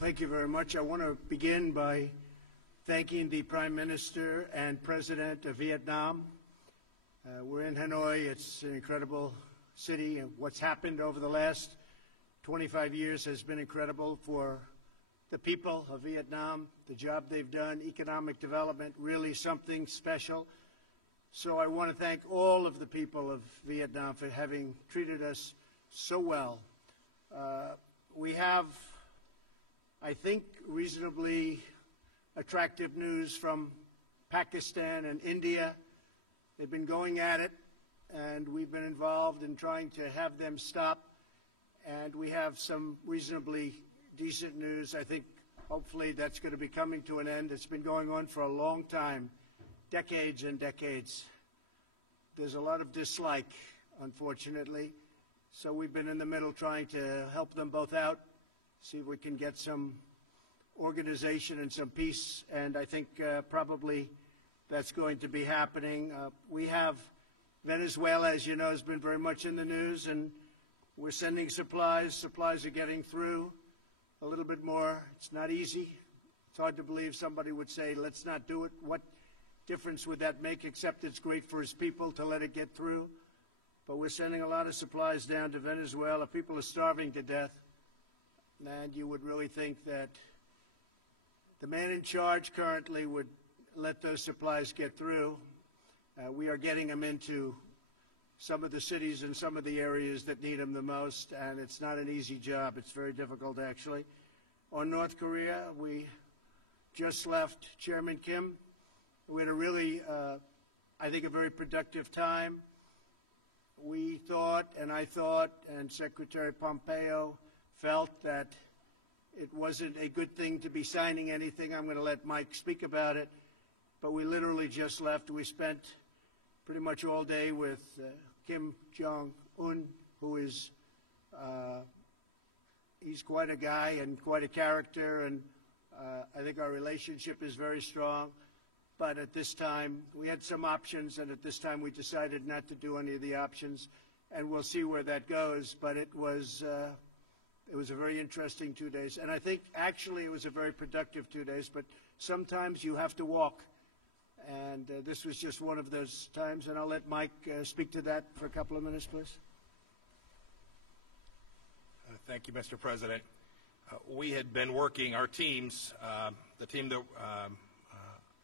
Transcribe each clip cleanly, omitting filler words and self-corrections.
thank you very much. I want to begin by thanking the Prime Minister and President of Vietnam. We're in Hanoi. It's an incredible city, and what's happened over the last 25 years has been incredible for the people of Vietnam, the job they've done, economic development, really something special. So I want to thank all of the people of Vietnam for having treated us so well. We have, I think, reasonably attractive news from Pakistan and India. They've been going at it, and we've been involved in trying to have them stop. And we have some reasonably decent news. I think hopefully that's going to be coming to an end. It's been going on for a long time, decades and decades. There's a lot of dislike, unfortunately. So we've been in the middle trying to help them both out, see if we can get some organization and some peace, and I think probably that's going to be happening. We have Venezuela, as you know, has been very much in the news, and we're sending supplies. Supplies are getting through a little bit more. It's not easy. It's hard to believe somebody would say, let's not do it. What difference would that make, except it's great for his people to let it get through? But we're sending a lot of supplies down to Venezuela. People are starving to death. And you would really think that the man in charge currently would let those supplies get through. We are getting them into some of the cities and some of the areas that need them the most, and it's not an easy job. It's very difficult, actually. On North Korea, we just left Chairman Kim. We had a really, I think, a very productive time. We thought, and I thought, and Secretary Pompeo felt that it wasn't a good thing to be signing anything. I'm going to let Mike speak about it. But we literally just left. We spent pretty much all day with Kim Jong Un, who is, he's quite a guy and quite a character, and I think our relationship is very strong. But at this time, we had some options, and at this time we decided not to do any of the options, and we'll see where that goes. But it was a very interesting 2 days, and I think actually it was a very productive 2 days, but sometimes you have to walk, and this was just one of those times, and I'll let Mike speak to that for a couple of minutes, please. Thank you, Mr. President. We had been working, our teams, the team that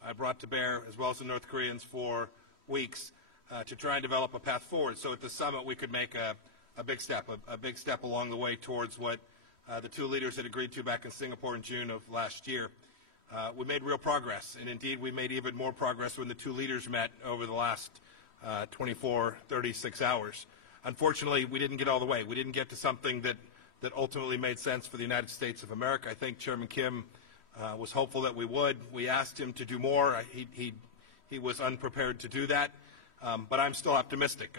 I brought to bear, as well as the North Koreans, for weeks to try and develop a path forward. So at the summit, we could make a big step along the way towards what the two leaders had agreed to back in Singapore in June of last year. We made real progress, and indeed we made even more progress when the two leaders met over the last 36 hours. Unfortunately, we didn't get all the way. We didn't get to something that ultimately made sense for the United States of America. I think Chairman Kim was hopeful that we would. We asked him to do more. He was unprepared to do that, but I'm still optimistic.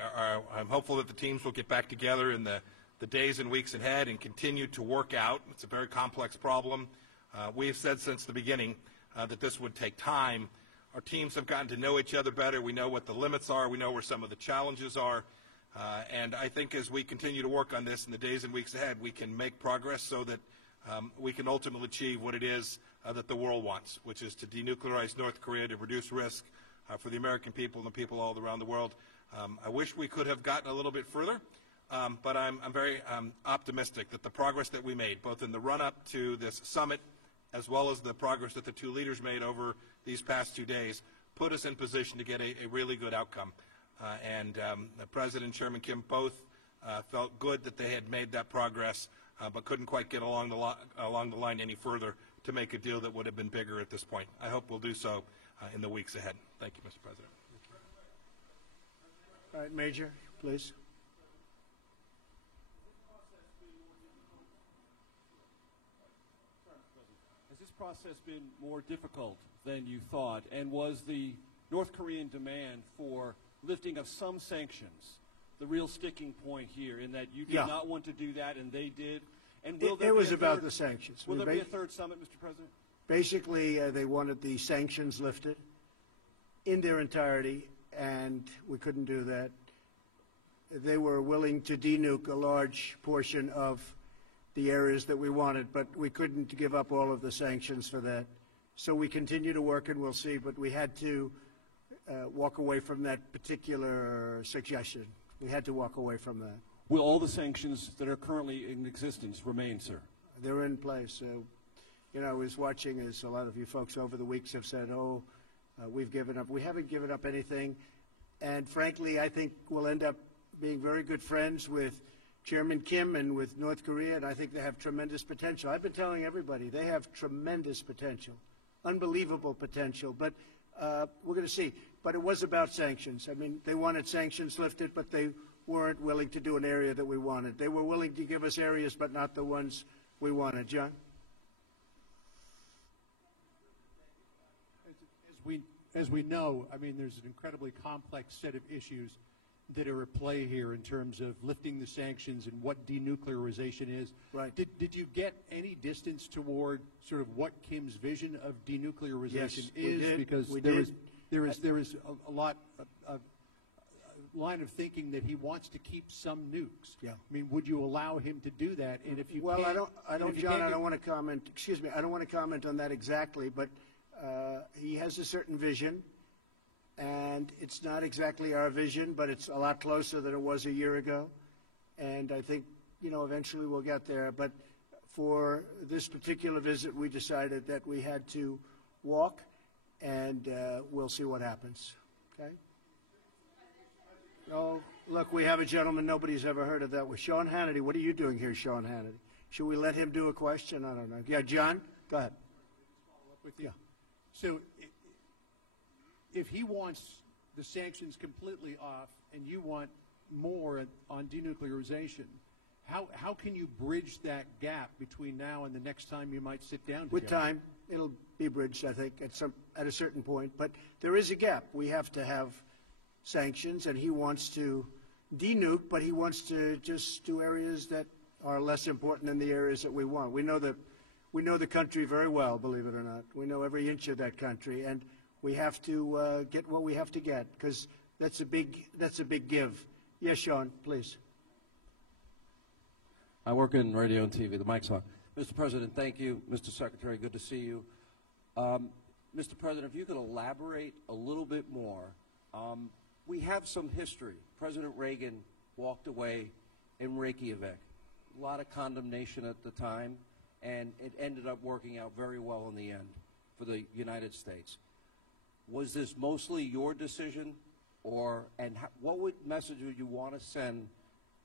I'm hopeful that the teams will get back together in the days and weeks ahead and continue to work out. It's a very complex problem. We have said since the beginning that this would take time. Our teams have gotten to know each other better. We know what the limits are. We know where some of the challenges are. And I think as we continue to work on this in the days and weeks ahead, we can make progress so that we can ultimately achieve what it is that the world wants, which is to denuclearize North Korea, to reduce risk for the American people and the people all around the world. I wish we could have gotten a little bit further, but I'm very optimistic that the progress that we made, both in the run-up to this summit, as well as the progress that the two leaders made over these past 2 days, put us in position to get a really good outcome. And the President and Chairman Kim both felt good that they had made that progress, but couldn't quite get along the line any further to make a deal that would have been bigger at this point. I hope we'll do so in the weeks ahead. Thank you, Mr. President. All right, Major, please. Has this process been more difficult than you thought? And was the North Korean demand for lifting of some sanctions the real sticking point here, in that you did not want to do that and they did? And will there it be was a about third, the sanctions. Will there be a third summit, Mr. President? Basically, they wanted the sanctions lifted in their entirety, and we couldn't do that. They were willing to denuke a large portion of the areas that we wanted, but we couldn't give up all of the sanctions for that. So we continue to work, and we'll see, but we had to walk away from that particular suggestion. We had to walk away from that. Will all the sanctions that are currently in existence remain, sir? They're in place. You know, I was watching, as a lot of you folks over the weeks have said, we've given up. We haven't given up anything. And frankly, I think we'll end up being very good friends with Chairman Kim and with North Korea, and I think they have tremendous potential. I've been telling everybody they have tremendous potential, unbelievable potential. But we're going to see. But it was about sanctions. I mean, they wanted sanctions lifted, but they weren't willing to do an area that we wanted. They were willing to give us areas, but not the ones we wanted. John? As we know, I mean, there's an incredibly complex set of issues that are at play here in terms of lifting the sanctions and what denuclearization is. Right. Did you get any distance toward sort of what Kim's vision of denuclearization is? Did. Because there is a line of thinking that he wants to keep some nukes. Yeah. I mean, would you allow him to do that? And if you well, I don't, John. I don't want to comment. Excuse me. I don't want to comment on that exactly, but he has a certain vision, and it's not exactly our vision, but it's a lot closer than it was a year ago. And I think, you know, eventually we'll get there. But for this particular visit, we decided that we had to walk, and we'll see what happens. Okay? Oh, look, we have a gentleman nobody's ever heard of that was Sean Hannity. What are you doing here, Sean Hannity? Should we let him do a question? I don't know. Yeah, John, go ahead. Yeah. So if he wants the sanctions completely off and you want more on denuclearization, how can you bridge that gap between now and the next time you might sit down together? With time, it'll be bridged, I think, at a certain point. But there is a gap. We have to have sanctions, and he wants to denuke, but he wants to just do areas that are less important than the areas that we want. We know the country very well, believe it or not. We know every inch of that country, and we have to get what we have to get, because that's a big give. Yes, Sean, please. I work in radio and TV. The mic's on. Mr. President, thank you. Mr. Secretary, good to see you. Mr. President, if you could elaborate a little bit more. We have some history. President Reagan walked away in Reykjavik. A lot of condemnation at the time, and it ended up working out very well in the end for the United States. Was this mostly your decision, what message would you want to send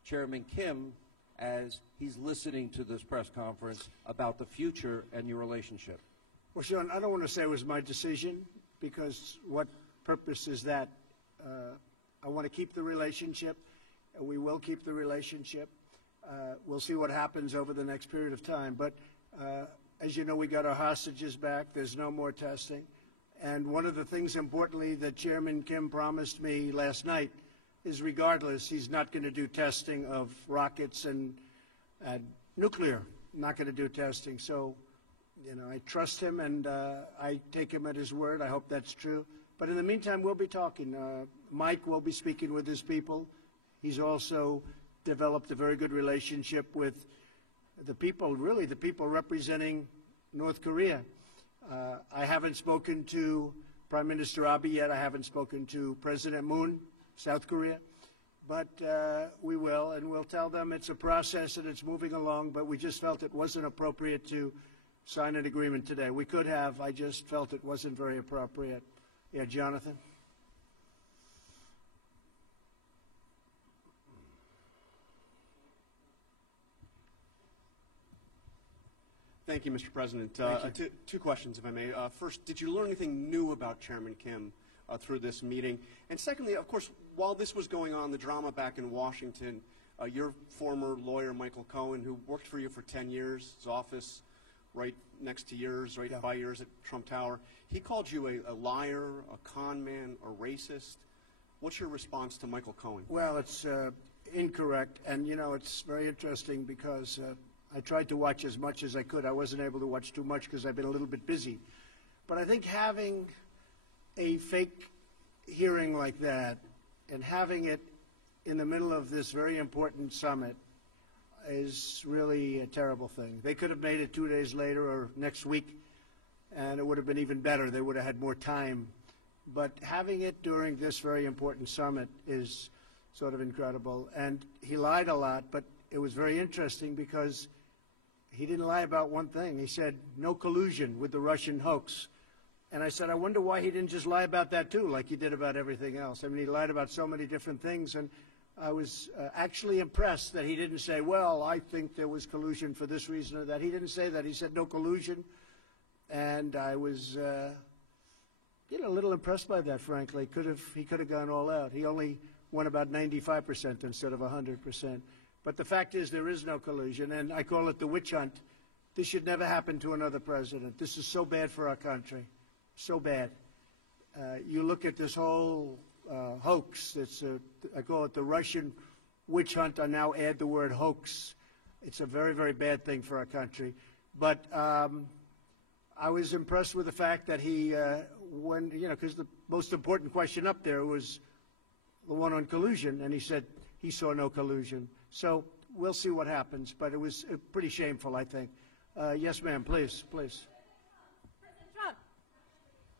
Chairman Kim as he's listening to this press conference about the future and your relationship? Well, Sean, I don't want to say it was my decision, because what purpose is that? I want to keep the relationship. We will keep the relationship. We'll see what happens over the next period of time. But as you know, we got our hostages back. There's no more testing. And one of the things, importantly, that Chairman Kim promised me last night is, regardless, he's not going to do testing of rockets and nuclear. Not going to do testing. So, you know, I trust him, and I take him at his word. I hope that's true. But in the meantime, we'll be talking. Mike will be speaking with his people. He's also developed a very good relationship with the people, really the people representing North Korea. I haven't spoken to Prime Minister Abe yet. I haven't spoken to President Moon, South Korea. But we will, and we'll tell them it's a process and it's moving along, but we just felt it wasn't appropriate to sign an agreement today. We could have. I just felt it wasn't very appropriate. Yeah, Jonathan? Thank you, Mr. President. Two questions, if I may. First, did you learn anything new about Chairman Kim through this meeting? And secondly, of course, while this was going on, the drama back in Washington, your former lawyer, Michael Cohen, who worked for you for 10 years, his office right next to yours, right by yours at Trump Tower, he called you a liar, a con man, a racist. What's your response to Michael Cohen? Well, it's incorrect. And, you know, it's very interesting because I tried to watch as much as I could. I wasn't able to watch too much because I've been a little bit busy. But I think having a fake hearing like that and having it in the middle of this very important summit, is really a terrible thing. They could have made it 2 days later or next week, and it would have been even better. They would have had more time. But having it during this very important summit is sort of incredible. And he lied a lot, but it was very interesting because he didn't lie about one thing. He said no collusion with the Russian hoax. And I said, I wonder why he didn't just lie about that too, like he did about everything else. I mean, he lied about so many different things, and I was actually impressed that he didn't say, well, I think there was collusion for this reason or that. He didn't say that. He said no collusion, and I was a little impressed by that, frankly. He could have gone all out. He only won about 95% instead of 100%. But the fact is there is no collusion, and I call it the witch hunt. This should never happen to another president. This is so bad for our country. So bad. You look at this whole hoax. I call it the Russian witch hunt. I now add the word hoax. It's a very, very bad thing for our country. But I was impressed with the fact that he, because the most important question up there was the one on collusion, and he said he saw no collusion. So we'll see what happens. But it was pretty shameful, I think. Yes, ma'am. Please, please.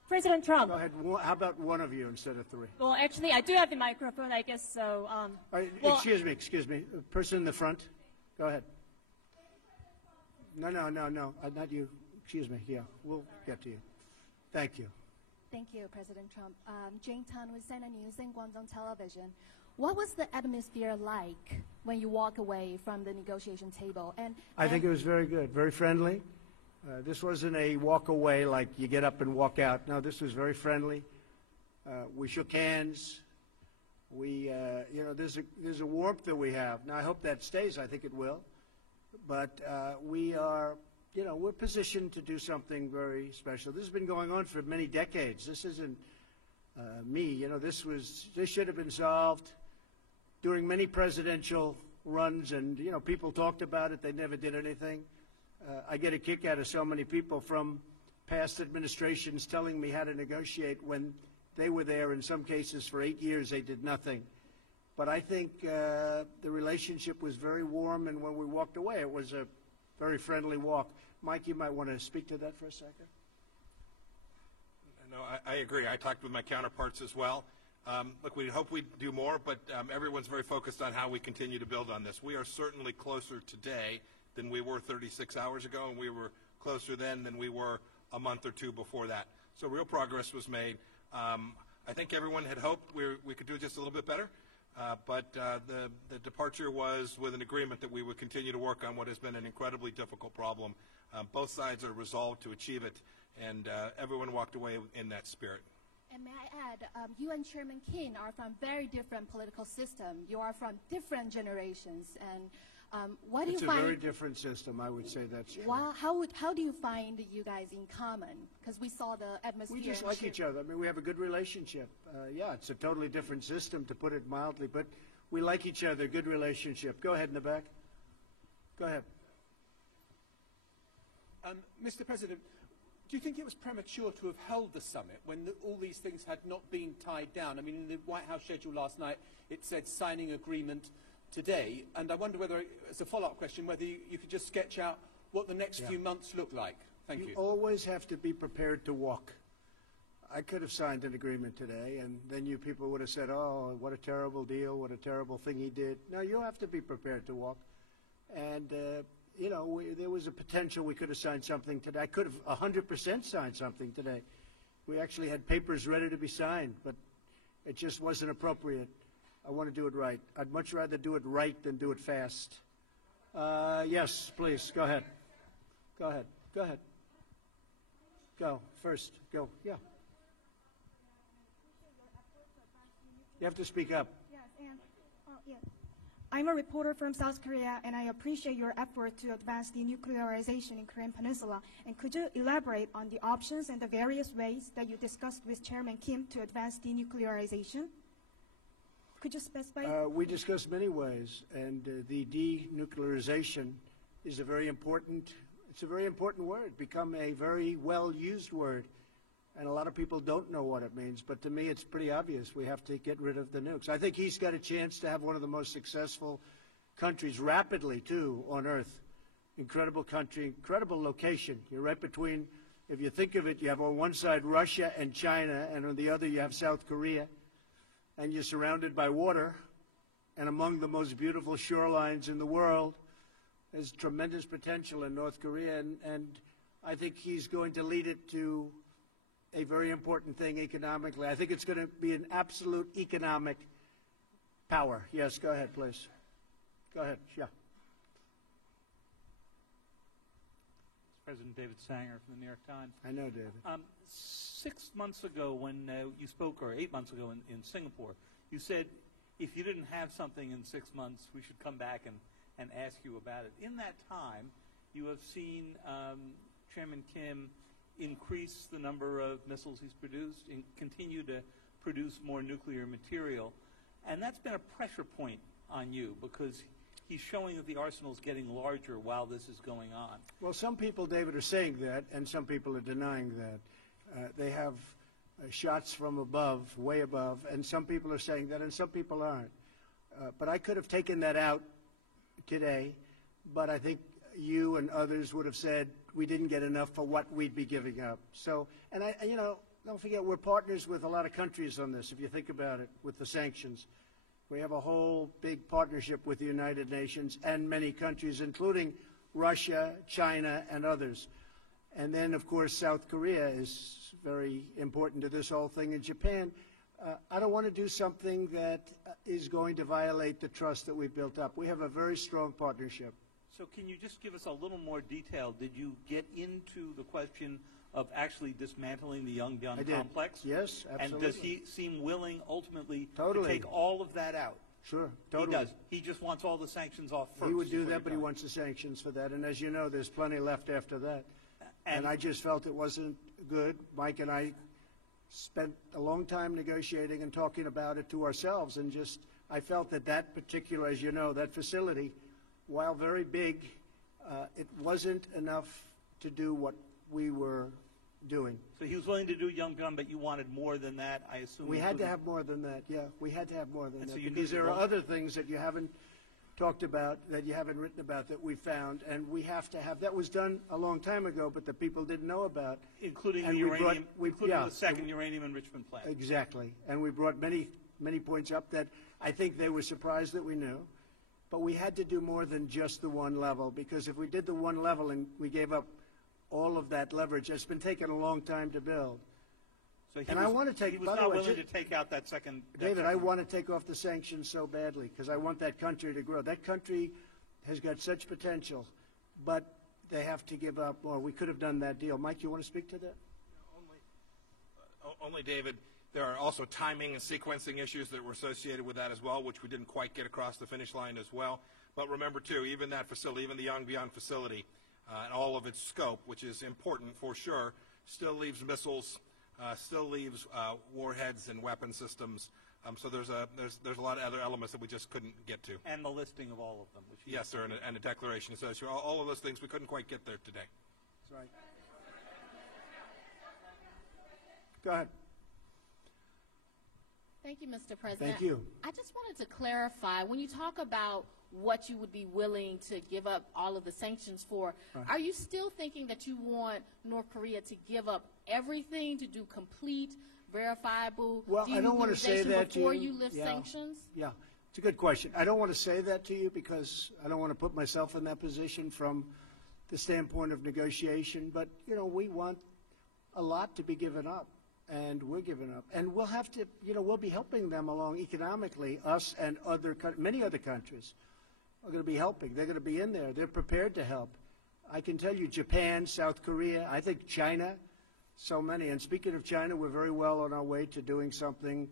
President Trump. Go ahead. How about one of you instead of three? Well, actually, I do have the microphone, I guess, so... Excuse me. Person in the front. Go ahead. No. Not you. Excuse me. Yeah, we'll get to you. Thank you. Thank you, President Trump. Jane Tan with CNN News and Guangdong Television. What was the atmosphere like when you walk away from the negotiation table? I think it was very good, very friendly. This wasn't a walk away like you get up and walk out. No, this was very friendly. We shook hands. There's a warmth that we have. Now, I hope that stays. I think it will. But we are, we're positioned to do something very special. This has been going on for many decades. This isn't me. This should have been solved during many presidential runs, and, people talked about it. They never did anything. I get a kick out of so many people from past administrations telling me how to negotiate when they were there. In some cases, for 8 years, they did nothing. But I think the relationship was very warm, and when we walked away, it was a very friendly walk. Mike, you might want to speak to that for a second. No, I agree. I talked with my counterparts as well. Look, we hope we do more, but everyone's very focused on how we continue to build on this. We are certainly closer today than we were 36 hours ago, and we were closer then than we were a month or two before that. So real progress was made. I think everyone had hoped we could do just a little bit better, but the departure was with an agreement that we would continue to work on what has been an incredibly difficult problem. Both sides are resolved to achieve it, and everyone walked away in that spirit. And may I add, you and Chairman Kim are from very different political systems. You are from different generations, and what do you find? It's a very different system. I would say that's true. How do you find you guys in common? Because we saw the atmosphere. We just like each other. I mean, we have a good relationship. Yeah, it's a totally different system, to put it mildly, but we like each other. Good relationship. Go ahead in the back. Go ahead. Mr. President, do you think it was premature to have held the summit when all these things had not been tied down? I mean, in the White House schedule last night, it said signing agreement today, and I wonder whether, as a follow-up question, whether you could just sketch out what the next few months look like. Thank you. You always have to be prepared to walk. I could have signed an agreement today, and then you people would have said, oh, what a terrible deal, what a terrible thing he did. No, you have to be prepared to walk. And, there was a potential we could have signed something today. I could have 100% signed something today. We actually had papers ready to be signed, but it just wasn't appropriate. I want to do it right. I'd much rather do it right than do it fast. Yes, please, go ahead. Go ahead. Go ahead. Go first. Go. Yeah. You have to speak up. Yes. I'm a reporter from South Korea, and I appreciate your effort to advance denuclearization in Korean Peninsula. And could you elaborate on the options and the various ways that you discussed with Chairman Kim to advance denuclearization? Could you specify? We discussed many ways, and the denuclearization is a very important word, become a very well-used word. And a lot of people don't know what it means, but to me it's pretty obvious. We have to get rid of the nukes. I think he's got a chance to have one of the most successful countries rapidly, too, on Earth. Incredible country, incredible location. You're right between, if you think of it, you have on one side Russia and China, and on the other you have South Korea. And you're surrounded by water, and among the most beautiful shorelines in the world. There's tremendous potential in North Korea, and I think he's going to lead it to a very important thing economically. I think it's going to be an absolute economic power. Yes, go ahead, please. Go ahead, yeah. President David Sanger from the New York Times. I know, David. 6 months ago when you spoke, or 8 months ago in Singapore, you said if you didn't have something in 6 months, we should come back and ask you about it. In that time, you have seen Chairman Kim increase the number of missiles he's produced and continue to produce more nuclear material. And that's been a pressure point on you because he's showing that the arsenal is getting larger while this is going on. Well, some people, David, are saying that, and some people are denying that. They have shots from above, way above, and some people are saying that, and some people aren't. But I could have taken that out today, but I think you and others would have said we didn't get enough for what we'd be giving up. So, and you know, don't forget, we're partners with a lot of countries on this, if you think about it, with the sanctions. We have a whole big partnership with the United Nations and many countries, including Russia, China, and others. And then, of course, South Korea is very important to this whole thing, and Japan. I don't want to do something that is going to violate the trust that we've built up. We have a very strong partnership. So can you just give us a little more detail? Did you get into the question of actually dismantling the Yongbyon complex? Yes, absolutely. And does he seem willing ultimately to take all of that out? Sure, totally. He does. He just wants all the sanctions off first. He would do that, but he wants the sanctions for that. And as you know, there's plenty left after that. And I just felt it wasn't good. Mike and I spent a long time negotiating and talking about it to ourselves. And just, I felt that that particular, as you know, that facility, while very big, it wasn't enough to do what we were doing. So he was willing to do Yongbyon, but you wanted more than that, I assume. We had to have more than that, yeah. We had to have more than that. So because there are other things that you haven't talked about, that you haven't written about, that we found, and we have to have. That was done a long time ago, but the people didn't know about. Including the uranium, including the second uranium enrichment plant. Exactly. And we brought many points up that I think they were surprised that we knew. But we had to do more than just the one level, because if we did the one level and we gave up all of that leverage, it's been taking a long time to build. So he and I want to take. He was not willing to take out that second. David, I want to take off the sanctions so badly because I want that country to grow. That country has got such potential, but they have to give up more. We could have done that deal. Mike, you want to speak to that? Only, David. There are also timing and sequencing issues that were associated with that as well, which we didn't quite get across the finish line as well. But remember, too, even that facility, even the Yongbyon facility, and all of its scope, which is important for sure, still leaves missiles, still leaves warheads and weapon systems. So there's a lot of other elements that we just couldn't get to. And the listing of all of them. Which yes, sir, and a declaration associated. All of those things we couldn't quite get there today. That's right. Go ahead. Thank you, Mr. President. Thank you. I just wanted to clarify, when you talk about what you would be willing to give up all of the sanctions for, are you still thinking that you want North Korea to give up everything to do complete, verifiable I don't want to say that before you lift sanctions? Yeah, it's a good question. I don't want to say that to you because I don't want to put myself in that position from the standpoint of negotiation. But, you know, we want a lot to be given up. And we're giving up. And we'll have to, you know, we'll be helping them along economically, us and many other countries are going to be helping. They're going to be in there. They're prepared to help. I can tell you Japan, South Korea, I think China, so many. And speaking of China, we're very well on our way to doing something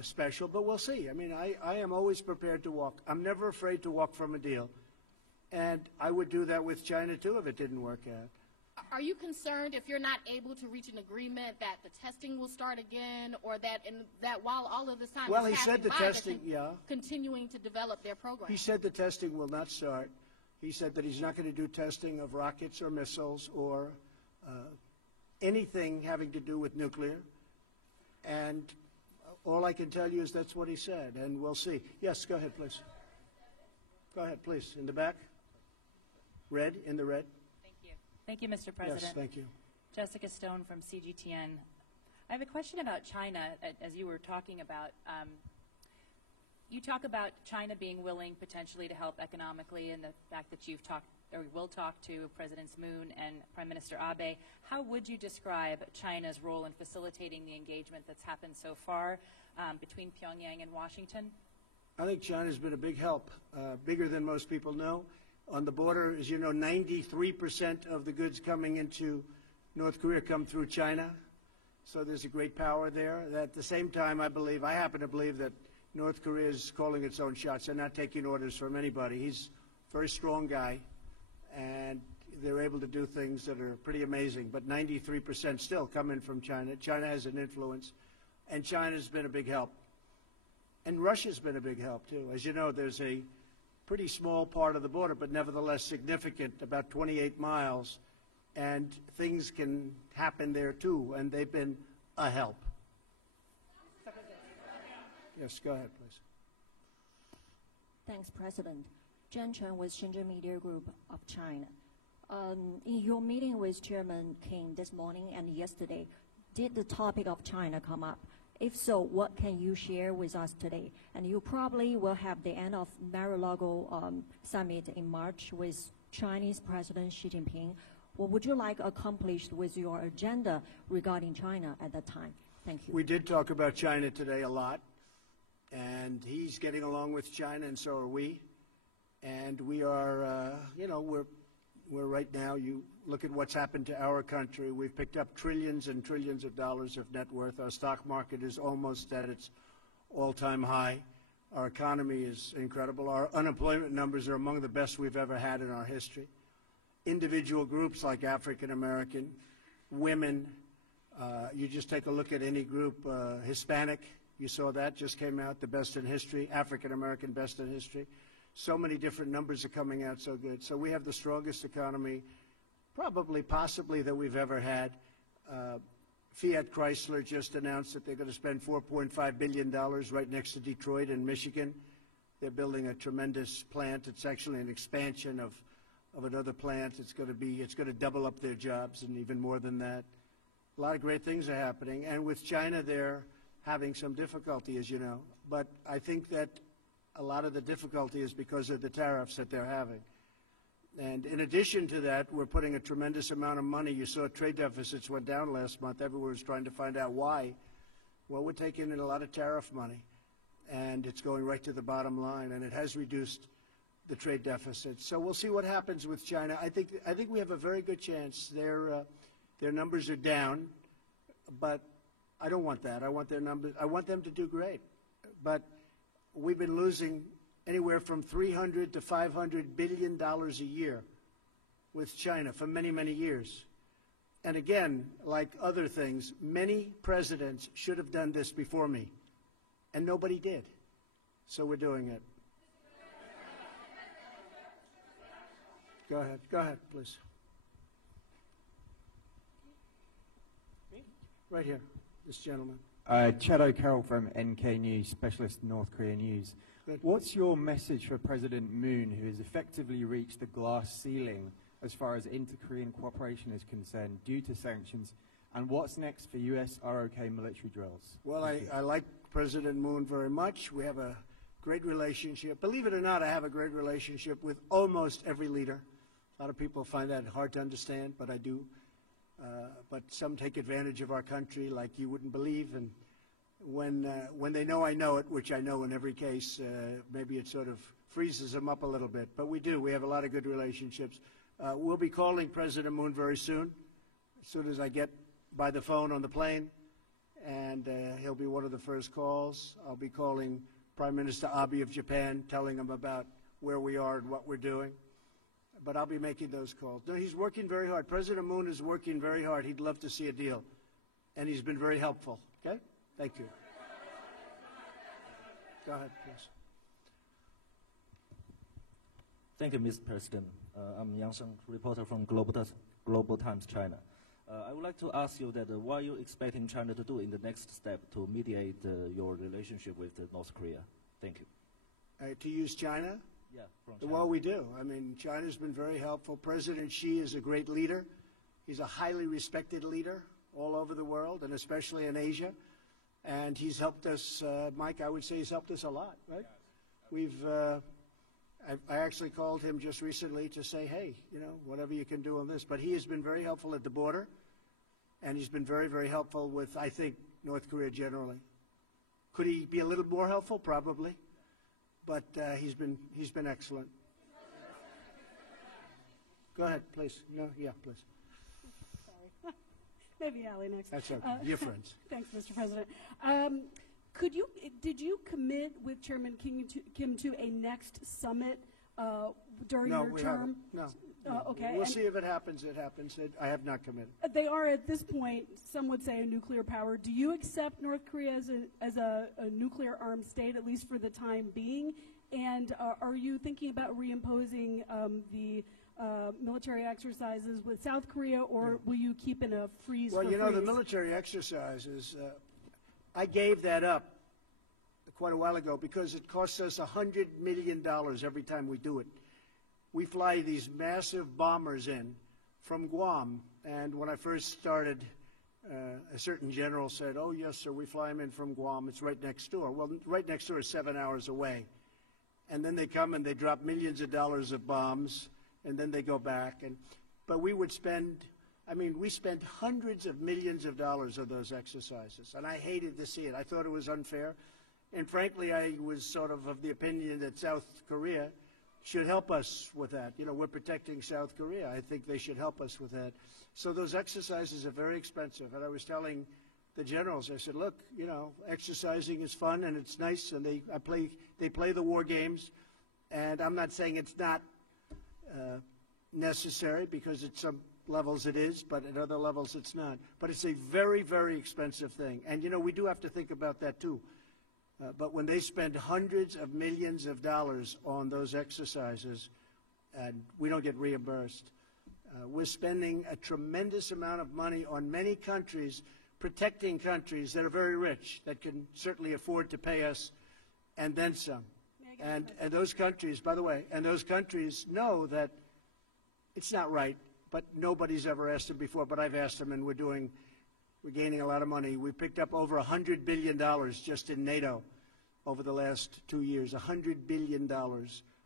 special. But we'll see. I mean, I am always prepared to walk. I'm never afraid to walk from a deal. And I would do that with China, too, if it didn't work out. Are you concerned if you're not able to reach an agreement that the testing will start again, or that while all of this time he said the testing, continuing to develop their program? He said the testing will not start. He said that he's not going to do testing of rockets or missiles or anything having to do with nuclear. And all I can tell you is that's what he said, and we'll see. Yes, go ahead, please. Go ahead, please, in the back. Red, in the red. Thank you. Thank you, Mr. President. Yes, thank you. Jessica Stone from CGTN. I have a question about China, as you were talking about. You talk about China being willing potentially to help economically, and the fact that you've talked or will talk to Presidents Moon and Prime Minister Abe. How would you describe China's role in facilitating the engagement that's happened so far between Pyongyang and Washington? I think China's been a big help, bigger than most people know. On the border, as you know, 93% of the goods coming into North Korea come through China. So there's a great power there. At the same time, I happen to believe that North Korea is calling its own shots. They're not taking orders from anybody. He's a very strong guy, and they're able to do things that are pretty amazing. But 93% still come in from China. China has an influence, and China's been a big help. And Russia's been a big help, too. As you know, there's a pretty small part of the border, but nevertheless significant, about 28 miles, and things can happen there, too, and they've been a help. Yes, go ahead, please. Thanks, President. Jen Chen with Shenzhen Media Group of China. In your meeting with Chairman Kim this morning and yesterday, did the topic of China come up? If so, what can you share with us today? And you probably will have the end of Mar-a-Lago summit in March with Chinese President Xi Jinping. What would you like accomplished with your agenda regarding China at that time? Thank you. We did talk about China today a lot, and he's getting along with China, and so are we. And we are, we're right now, you look at what's happened to our country. We've picked up trillions and trillions of dollars of net worth. Our stock market is almost at its all-time high. Our economy is incredible. Our unemployment numbers are among the best we've ever had in our history. Individual groups like African American, women, you just take a look at any group, Hispanic, you saw that, just came out, the best in history, African American best in history. So many different numbers are coming out so good. So we have the strongest economy, possibly that we've ever had. Fiat Chrysler just announced that they're going to spend $4.5 billion right next to Detroit in Michigan. They're building a tremendous plant. It's actually an expansion of another plant. It's going to double up their jobs and even more than that. A lot of great things are happening. And with China, they're having some difficulty, as you know. But I think that a lot of the difficulty is because of the tariffs that they're having. And in addition to that, we're putting a tremendous amount of money. You saw trade deficits went down last month. Everyone was trying to find out why. Well, we're taking in a lot of tariff money, and it's going right to the bottom line, and it has reduced the trade deficit. So we'll see what happens with China. I think we have a very good chance. Their numbers are down, but I don't want that. I want their numbers. I want them to do great. But we've been losing anywhere from $300 to $500 billion a year with China for many, many years. And again, like other things, many presidents should have done this before me, and nobody did. So we're doing it. Go ahead, please. Right here, this gentleman. Chad O'Carroll from NK News, Specialist North Korea News. Good. What's your message for President Moon, who has effectively reached the glass ceiling as far as inter-Korean cooperation is concerned due to sanctions, and what's next for U.S. ROK military drills? Well, I like President Moon very much. We have a great relationship. Believe it or not, I have a great relationship with almost every leader. A lot of people find that hard to understand, but I do. But some take advantage of our country like you wouldn't believe, and when they know I know it, which I know in every case, maybe it sort of freezes them up a little bit. But we do. We have a lot of good relationships. We'll be calling President Moon very soon, as soon as I get by the phone on the plane, and he'll be one of the first calls. I'll be calling Prime Minister Abe of Japan, telling him about where we are and what we're doing. But I'll be making those calls. No, he's working very hard. President Moon is working very hard. He'd love to see a deal, and he's been very helpful. Okay? Thank you. Go ahead, please. Thank you, Mr. President. I'm Yang Sheng, reporter from Global Times China. I would like to ask you that what are you expecting China to do in the next step to mediate your relationship with North Korea? Thank you. To use China? Yeah, from China. Well, we do. I mean, China's been very helpful. President Xi is a great leader. He's a highly respected leader all over the world, and especially in Asia. And he's helped us, Mike, I would say he's helped us a lot, right? I actually called him just recently to say, hey, you know, whatever you can do on this. But he has been very helpful at the border, and he's been very, very helpful with, I think, North Korea generally. Could he be a little more helpful? Probably. But he's been excellent. Go ahead, please. No, yeah, please. Sorry. Maybe Allie next. That's okay. Your friends. Thanks, Mr. President. Did you commit with Chairman Kim to a next summit during your term? No. Okay. We'll see if it happens. It happens. I have not committed. They are at this point, some would say, a nuclear power. Do you accept North Korea as a nuclear armed state, at least for the time being? And are you thinking about reimposing the military exercises with South Korea, or will you keep in a freeze? Well, you know, the military exercises, I gave that up quite a while ago because it costs us $100 million every time we do it. We fly these massive bombers in from Guam, and when I first started, a certain general said, oh, yes, sir, we fly them in from Guam. It's right next door. Well, right next door is 7 hours away. And then they come and they drop millions of dollars of bombs, and then they go back. But we would spend, we spent hundreds of millions of dollars on those exercises, and I hated to see it. I thought it was unfair. And frankly, I was sort of the opinion that South Korea should help us with that. You know, we're protecting South Korea. I think they should help us with that. So those exercises are very expensive. And I was telling the generals, I said, look, you know, exercising is fun and it's nice, and they play the war games. And I'm not saying it's not necessary, because at some levels it is, but at other levels it's not. But it's a very, very expensive thing. And, you know, we do have to think about that too. But when they spend hundreds of millions of dollars on those exercises and we don't get reimbursed, we're spending a tremendous amount of money on many countries, protecting countries that are very rich, that can certainly afford to pay us, and then some. And those countries, by the way, and those countries know that it's not right, but nobody's ever asked them before, but I've asked them, and we're gaining a lot of money. We picked up over $100 billion just in NATO over the last 2 years. $100 billion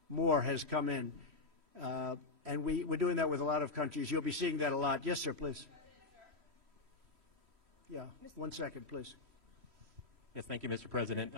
more has come in. And we're doing that with a lot of countries. You'll be seeing that a lot. Yes, sir, please. Yeah, 1 second, please. Yes, thank you, Mr. President.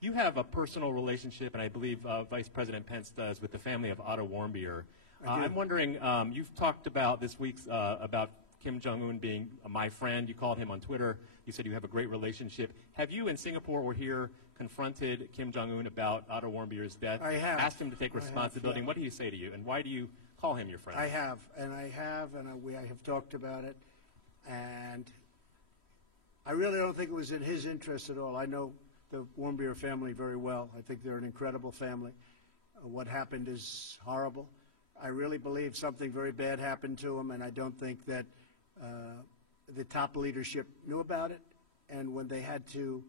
You have a personal relationship, and I believe Vice President Pence does, with the family of Otto Warmbier. I'm wondering, you've talked about this week about Kim Jong Un being my friend. You called him on Twitter. You said you have a great relationship. Have you in Singapore or here confronted Kim Jong Un about Otto Warmbier's death? I have. Asked him to take responsibility. And what did he say to you? And why do you call him your friend? I have, and I have talked about it. And I really don't think it was in his interest at all. I know the Warmbier family very well. I think they're an incredible family. What happened is horrible. I really believe something very bad happened to him, and I don't think that the top leadership knew about it. And when they had to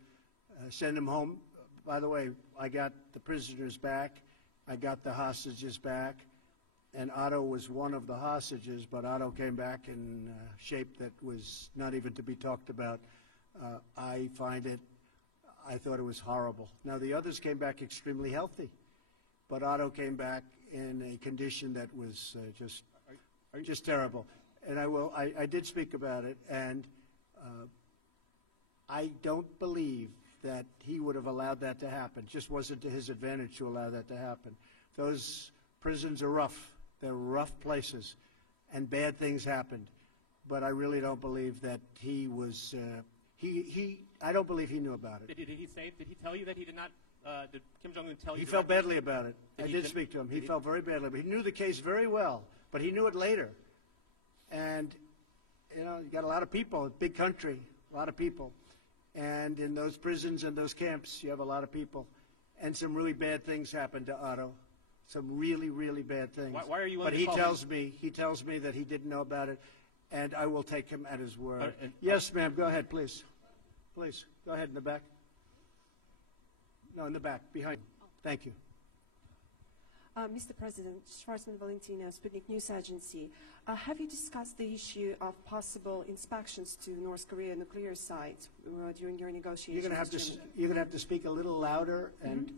send him home, by the way, I got the prisoners back, I got the hostages back, and Otto was one of the hostages, but Otto came back in shape that was not even to be talked about. I thought it was horrible. Now, the others came back extremely healthy, but Otto came back in a condition that was just terrible. And I did speak about it, and I don't believe that he would have allowed that to happen. It just wasn't to his advantage to allow that to happen. Those prisons are rough. They're rough places, and bad things happened. But I really don't believe that he was, I don't believe he knew about it. Did he tell you that he did not, did Kim Jong Un tell you? He felt badly about it. I did speak to him. He felt very badly, but he knew the case very well, but he knew it later. And, you know, you got a lot of people, a big country, a lot of people. And in those prisons and those camps, you have a lot of people. And some really bad things happened to Otto. Some really, really bad things. Why are you But he tells me that he didn't know about it, and I will take him at his word. Yes, ma'am, go ahead, please. Please, go ahead in the back. No, in the back, behind. Thank you. Mr. President, Schwarzman Valentina, Sputnik News Agency. Have you discussed the issue of possible inspections to North Korea nuclear sites during your negotiations? You're going to have to speak a little louder. And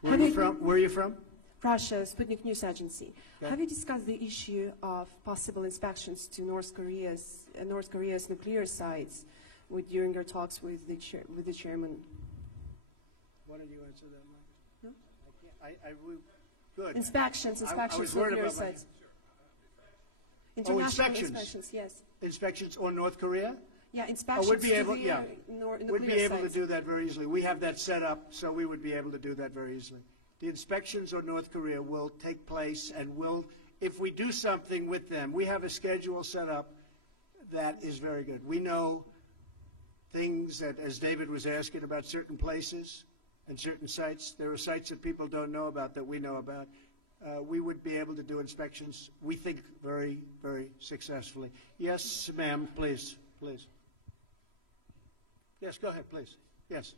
where are you from? Russia, Sputnik News Agency. Okay. Have you discussed the issue of possible inspections to North Korea's nuclear sites during your talks with the chairman? Why don't you answer that, Mike? No? Good. Inspections to nuclear sites. International inspections, yes. Inspections on North Korea? Yeah, inspections we'd be able, nuclear we'd be able sites. to do that very easily. We have that set up, so we would be able to do that very easily. The inspections on North Korea will take place, and if we do something with them, we have a schedule set up that is very good. We know things that, as David was asking about certain places and certain sites, there are sites that people don't know about that we know about. We would be able to do inspections, we think, very, very successfully. Yes, ma'am, please, please. Yes, go ahead, please. Yes.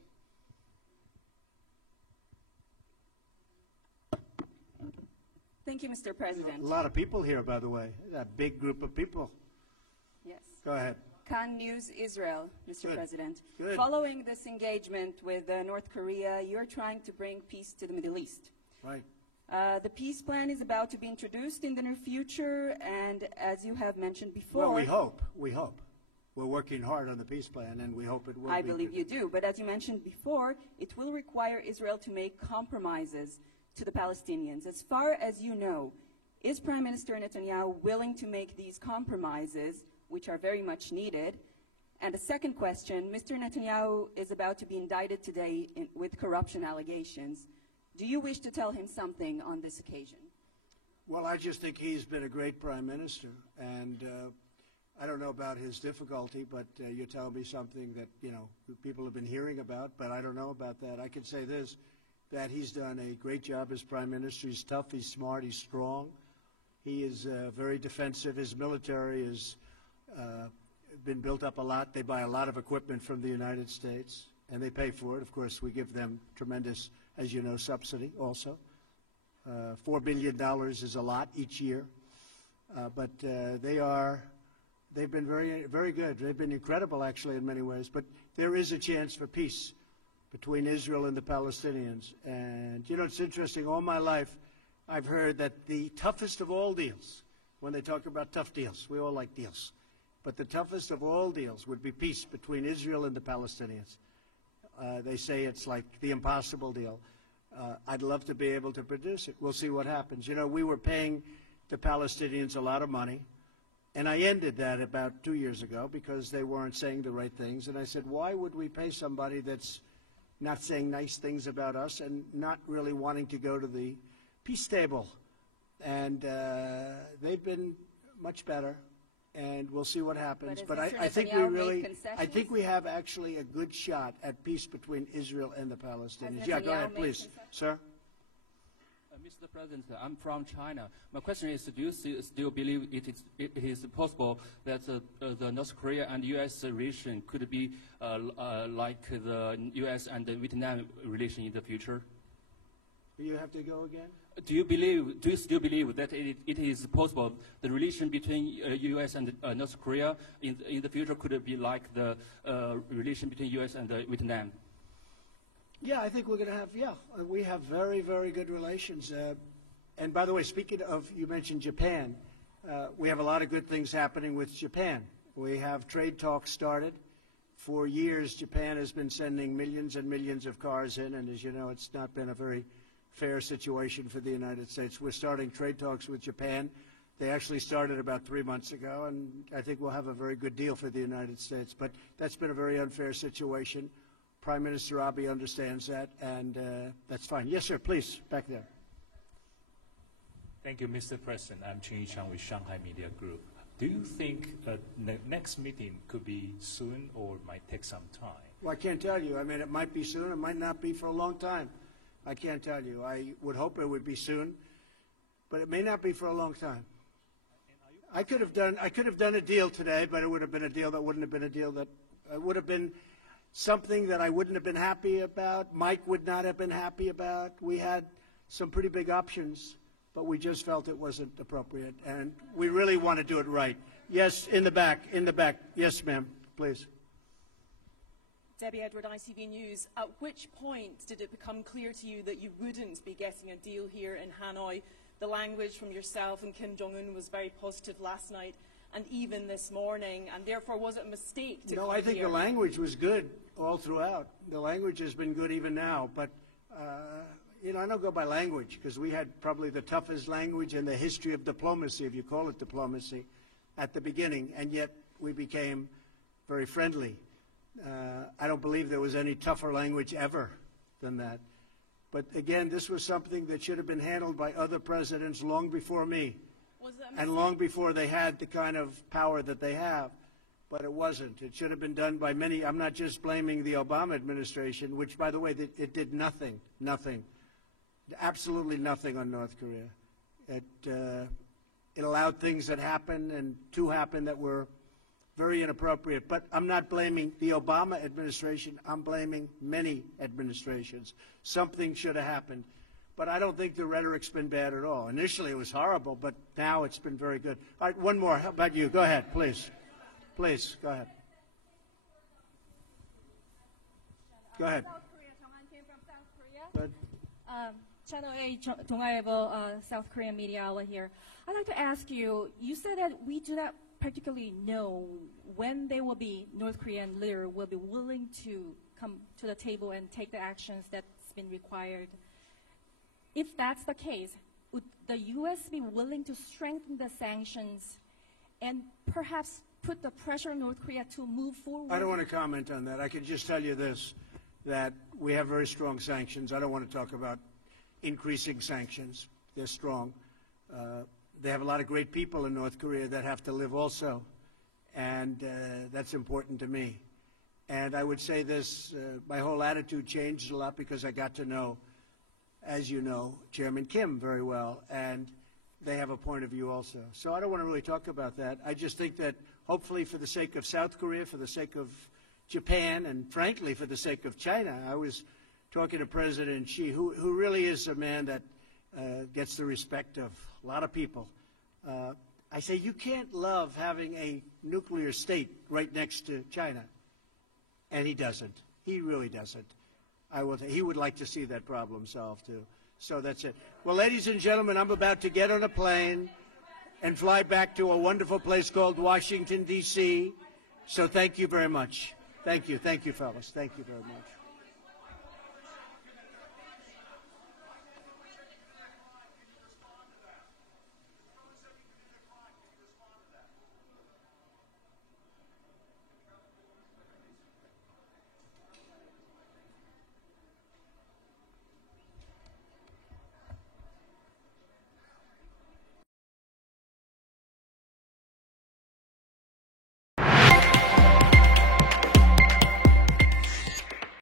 Thank you, Mr. President. A lot of people here, by the way, a big group of people. Yes. Go ahead. Khan News Israel, Mr. Good. President. Good. Following this engagement with North Korea, you're trying to bring peace to the Middle East. Right. The peace plan is about to be introduced in the near future, and as you have mentioned before... Well, we hope. We hope. We're working hard on the peace plan, and we hope it will be. I believe you do, but as you mentioned before, it will require Israel to make compromises to the Palestinians. As far as you know, is Prime Minister Netanyahu willing to make these compromises, which are very much needed? And a second question, Mr. Netanyahu is about to be indicted today with corruption allegations. Do you wish to tell him something on this occasion? Well, I just think he's been a great Prime Minister, and I don't know about his difficulty, but you tell me something that, people have been hearing about, but I don't know about that. I can say this, that he's done a great job as Prime Minister. He's tough, he's smart, he's strong. He is very defensive. His military has been built up a lot. They buy a lot of equipment from the United States, and they pay for it. Of course, we give them tremendous, as you know, subsidy also. $4 billion is a lot each year. But they've been very, very good. They've been incredible, actually, in many ways. But there is a chance for peace between Israel and the Palestinians. And, it's interesting. All my life, I've heard that the toughest of all deals, when they talk about tough deals, we all like deals, but the toughest of all deals would be peace between Israel and the Palestinians. They say it's like the impossible deal. I'd love to be able to produce it. We'll see what happens. We were paying the Palestinians a lot of money, and I ended that about 2 years ago because they weren't saying the right things. And I said, why would we pay somebody that's not saying nice things about us and not really wanting to go to the peace table? And they've been much better, and we'll see what happens. But I think we have actually a good shot at peace between Israel and the Palestinians. Yeah, go ahead, please, sir. Mr. President, I'm from China. My question is, do you still believe it is possible that the North Korea and U.S. relation could be like the U.S. and the Vietnam relation in the future? You have to go again? Do you still believe that it is possible the relation between U.S. and North Korea in the future could be like the relation between U.S. and Vietnam? Yeah, I think we're going to have, we have very, very good relations. And by the way, speaking of, you mentioned Japan, we have a lot of good things happening with Japan. We have trade talks started. For years, Japan has been sending millions and millions of cars in, and as you know, it's not been a very fair situation for the United States. We're starting trade talks with Japan. They actually started about 3 months ago, and I think we'll have a very good deal for the United States. But that's been a very unfair situation. Prime Minister Abe understands that, and that's fine. Yes, sir, please, back there. Thank you, Mr. President. I'm Chun Yichang with Shanghai Media Group. Do you think the next meeting could be soon or might take some time? Well, I can't tell you. I mean, it might be soon. It might not be for a long time. I can't tell you. I would hope it would be soon, but it may not be for a long time. I could have done a deal today, but it would have been a deal that wouldn't have been a deal that would have been something that I wouldn't have been happy about. Mike would not have been happy about. We had some pretty big options, but we just felt it wasn't appropriate, and we really want to do it right. Yes, in the back, in the back. Yes, ma'am, please. Debbie Edward, ITV News. At which point did it become clear to you that you wouldn't be getting a deal here in Hanoi? The language from yourself and Kim Jong Un was very positive last night and even this morning, and therefore was it a mistake to come I think here? the language was good all throughout. The language has been good even now, but I don't go by language, because we had probably the toughest language in the history of diplomacy, if you call it diplomacy, at the beginning, and yet we became very friendly. I don't believe there was any tougher language ever than that. But again, this was something that should have been handled by other presidents long before me, and long before they had the kind of power that they have. But it wasn't. It should have been done by many. I'm not just blaming the Obama administration, which, by the way, it did nothing, absolutely nothing on North Korea. It allowed things that happened and to happen that were very inappropriate. But I'm not blaming the Obama administration. I'm blaming many administrations. Something should have happened. But I don't think the rhetoric's been bad at all. Initially it was horrible, but now it's been very good. All right, one more. How about you? Go ahead, please. Please, go ahead. Go ahead. Good. Channel 8, Dongaevo, South Korean media outlet here. I'd like to ask you, you said that we do not particularly know when there will be North Korean leader will be willing to come to the table and take the actions that's been required. If that's the case, would the U.S. be willing to strengthen the sanctions and perhaps put the pressure on North Korea to move forward? I don't want to comment on that. I can just tell you this, that we have very strong sanctions. I don't want to talk about increasing sanctions. They're strong. They have a lot of great people in North Korea that have to live also, and that's important to me. And I would say this, my whole attitude changed a lot because I got to know, as you know, Chairman Kim very well, and they have a point of view also. So I don't want to really talk about that. I just think that hopefully for the sake of South Korea, for the sake of Japan, and frankly for the sake of China, I was talking to President Xi, who really is a man that gets the respect of a lot of people. I say, you can't love having a nuclear state right next to China. And he doesn't. He really doesn't. He would like to see that problem solved, too. So that's it. Well, ladies and gentlemen, I'm about to get on a plane and fly back to a wonderful place called Washington, D.C. So thank you very much. Thank you. Thank you, fellas. Thank you very much.